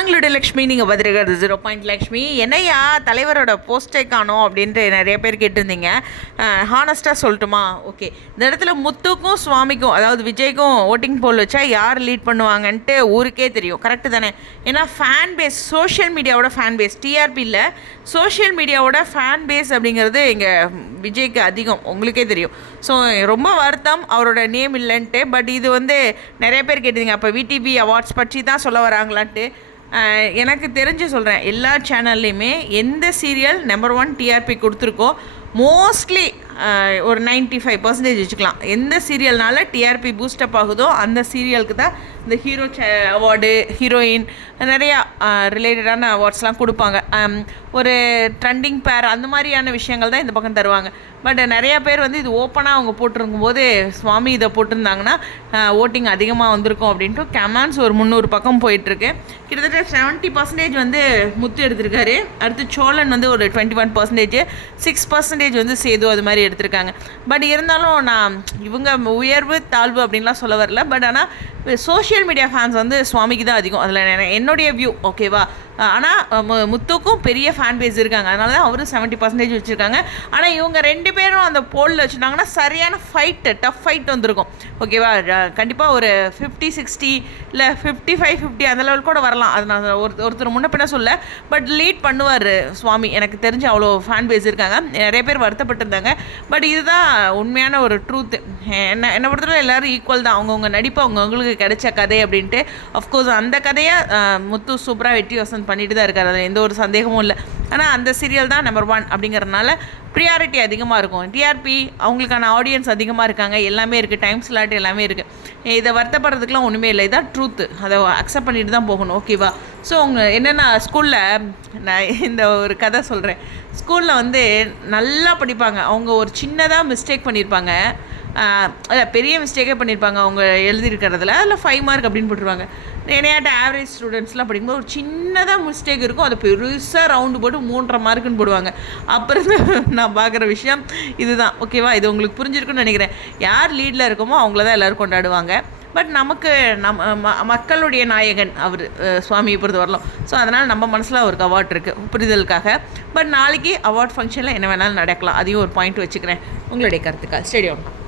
நாங்களுடைய லக்ஷ்மி நீங்கள் பதிரிகிறது zero point Lakshmi. என்னையா தலைவரோட போஸ்டே காணும் அப்படின்ட்டு நிறைய பேர் கேட்டிருந்தீங்க. ஹானஸ்ட்டாக சொல்லட்டுமா? ஓகே இந்த இடத்துல முத்துக்கும் சுவாமிக்கும் அதாவது விஜய்க்கும் ஓட்டிங் போல் வச்சா யார் லீட் பண்ணுவாங்கன்ட்டு ஊருக்கே தெரியும். கரெக்டு தானே? ஏன்னா ஃபேன் பேஸ் சோஷியல் மீடியாவோட ஃபேன் பேஸ் டிஆர்பி இல்லை. சோஷியல் மீடியாவோட ஃபேன் பேஸ் அப்படிங்கிறது இங்கே விஜய்க்கு அதிகம். உங்களுக்கே தெரியும். ஸோ ரொம்ப வருத்தம் அவரோட நேம் இல்லைன்ட்டு. பட் இது வந்து நிறைய பேர் கேட்டிருந்தீங்க. அப்போ விடிபி அவார்ட்ஸ் பற்றி தான் சொல்ல வராங்களான்ட்டு. எனக்கு தெரிஞ்சு சொல்கிறேன் எல்லா சேனல்லையுமே எந்த சீரியல் நம்பர் ஒன் டிஆர்பி கொடுத்துருக்கோ மோஸ்ட்லி ஒரு 95% ஃபைவ் பர்சன்டேஜ் வச்சுக்கலாம். எந்த சீரியல்னால டிஆர்பி பூஸ்டப் ஆகுதோ அந்த சீரியலுக்கு தான் இந்த ஹீரோ அவார்டு ஹீரோயின் நிறையா ரிலேட்டடான அவார்ட்ஸ்லாம் கொடுப்பாங்க. ஒரு ட்ரெண்டிங் பேர் அந்த மாதிரியான விஷயங்கள் தான் இந்த பக்கம் தருவாங்க. பட் நிறையா பேர் வந்து இது ஓப்பனாக அவங்க போட்டிருக்கும் போது சுவாமி இதை போட்டிருந்தாங்கன்னா ஓட்டிங் அதிகமாக வந்திருக்கும் அப்படின்ட்டு கமெண்ட்ஸ் ஒரு முந்நூறு பக்கம் போயிட்டுருக்கு. கிட்டத்தட்ட செவன்ட்டி பர்சன்டேஜ் வந்து முத்து எடுத்திருக்காரு. அடுத்து சோழன் வந்து ஒரு twenty one percentage six percent percentage வந்து சேது அது மாதிரி எடுத்திருக்காங்க. பட் இருந்தாலும் நான் இவங்க உயர்வு தாழ்வு அப்படின்லாம் சொல்ல வரல. பட் ஆனால் சோஷியல் மீடியா ஃபேன்ஸ் வந்து சுவாமிக்கு தான் அதிகம். அதில் என்னுடைய வியூ ஓகேவா ஆனால் முத்துக்கும் பெரிய ஃபேன் பேஸ் இருக்காங்க. அதனால தான் அவரும் செவன்ட்டி பர்சன்டேஜ் வச்சுருக்காங்க. ஆனால் இவங்க ரெண்டு பேரும் அந்த போலில் வச்சுருந்தாங்கன்னா சரியான ஃபைட்டு டஃப் ஃபைட் வந்திருக்கும். ஓகேவா கண்டிப்பாக ஒரு ஃபிஃப்டி சிக்ஸ்டி இல்லை ஃபிஃப்டி ஃபைவ் ஃபிஃப்டி அந்த லெவல் கூட வரலாம். அது நான் ஒரு ஒருத்தர் முன்ன பின்ன சொல்ல. பட் லீட் பண்ணுவார் சுவாமி. எனக்கு தெரிஞ்சு அவ்வளோ ஃபேன் பேஸ் இருக்காங்க. நிறைய பேர் பேர் வருத்தப்பட்டிருந்தாங்க. பட் இதுதான் உண்மையான ஒரு ட்ரூத்து என்ன என்னை பொறுத்தவரை எல்லோரும் ஈக்குவல் தான். அவங்கவுங்க நடிப்பு அவங்கவுங்களுக்கு கிடைச்ச கதை அப்படின்ட்டு அஃப்கோர்ஸ் அந்த கதையை முத்து சூப்பராக வெற்றி வசந்த் பண்ணிட்டு தான் இருக்காரு. அதில் எந்த ஒரு சந்தேகமும் இல்லை. ஆனால் அந்த சீரியல் தான் நம்பர் ஒன் அப்படிங்கிறதுனால ப்ரியாரிட்டி அதிகமாக இருக்கும். டிஆர்பி அவங்களுக்கான ஆடியன்ஸ் அதிகமாக இருக்காங்க. எல்லாமே இருக்குது டைம் ஸ்லாட் எல்லாமே இருக்குது இதை வருத்தப்படுறதுக்குலாம் ஒன்றுமே இல்லை. இதான் ட்ரூத்து அதை அக்செப்ட் பண்ணிட்டு தான் போகணும். ஓகேவா ஸோ அவங்க என்னென்னா ஸ்கூலில் நான் இந்த ஒரு கதை சொல்கிறேன் ஸ்கூலில் வந்து நல்லா படிப்பாங்க. அவங்க ஒரு சின்னதாக மிஸ்டேக் பண்ணியிருப்பாங்க. இல்லை பெரிய மிஸ்டேக்கே பண்ணியிருப்பாங்க அவங்க எழுதியிருக்கிறதுல. அதில் ஃபைவ் மார்க் அப்படின்னு போட்டுருவாங்க. என்னையாட்ட ஆவரேஜ் ஸ்டூடெண்ட்ஸ்லாம் படிக்கும்போது ஒரு சின்னதாக மிஸ்டேக் இருக்கும். அதை பெருசாக ரவுண்டு போட்டு மூன்றரை மார்க்குன்னு போடுவாங்க. அப்புறம் நான் பார்க்குற விஷயம் இதுதான். ஓகேவா இது உங்களுக்கு புரிஞ்சிருக்குன்னு நினைக்கிறேன். யார் லீடில் இருக்கோமோ அவங்கள தான் எல்லோரும் கொண்டாடுவாங்க. பட் நமக்கு நம்ம ம- மக்களுடைய நாயகன் அவர் சுவாமியை பொறுத்த வரலாம் ஸோ அதனால் நம்ம மனசில் அவருக்கு அவார்ட் இருக்குது புரிதலுக்காக. பட் நாளைக்கு அவார்ட் ஃபங்க்ஷனில் என்ன வேணாலும் நடக்கலாம். அதையும் ஒரு பாயிண்ட் வச்சுக்கிறேன். உங்களுடைய கருத்துக்கள். ஸ்டேடியம்